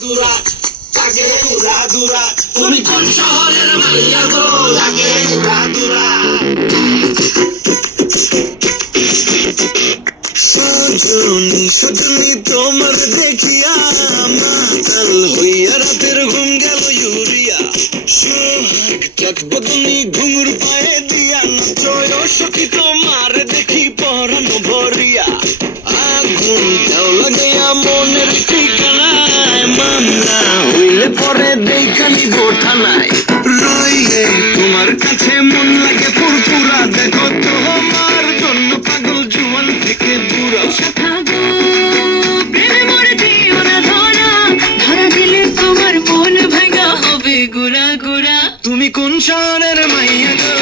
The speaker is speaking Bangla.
দুরা তাকে দুরা দুরা তুমি কোন শহরের মাইয়া গো তাকে দুরা দুরা সজনী সজনী তোমার দেখিয়া মাতাল হইয়া রাতের ঘুম গেল ইউরিয়া সোহাগ চাঁদ বদনী ঘুঙুর পায়ে দিয়া নাচয় সখী তোমার দেখি পরানো ভরিয়া আগুন দাও লাগাইয়া মনের ঠিকানায় মামলা হইলে পরে দেখানি থানায় রইলে তোমার কাছে মন লাগে ফুরফুরা দেখো তোমার জন্য পাগল জুয়ান থেকে বুড়া তুমি কোন শহরের মাইয়া গো?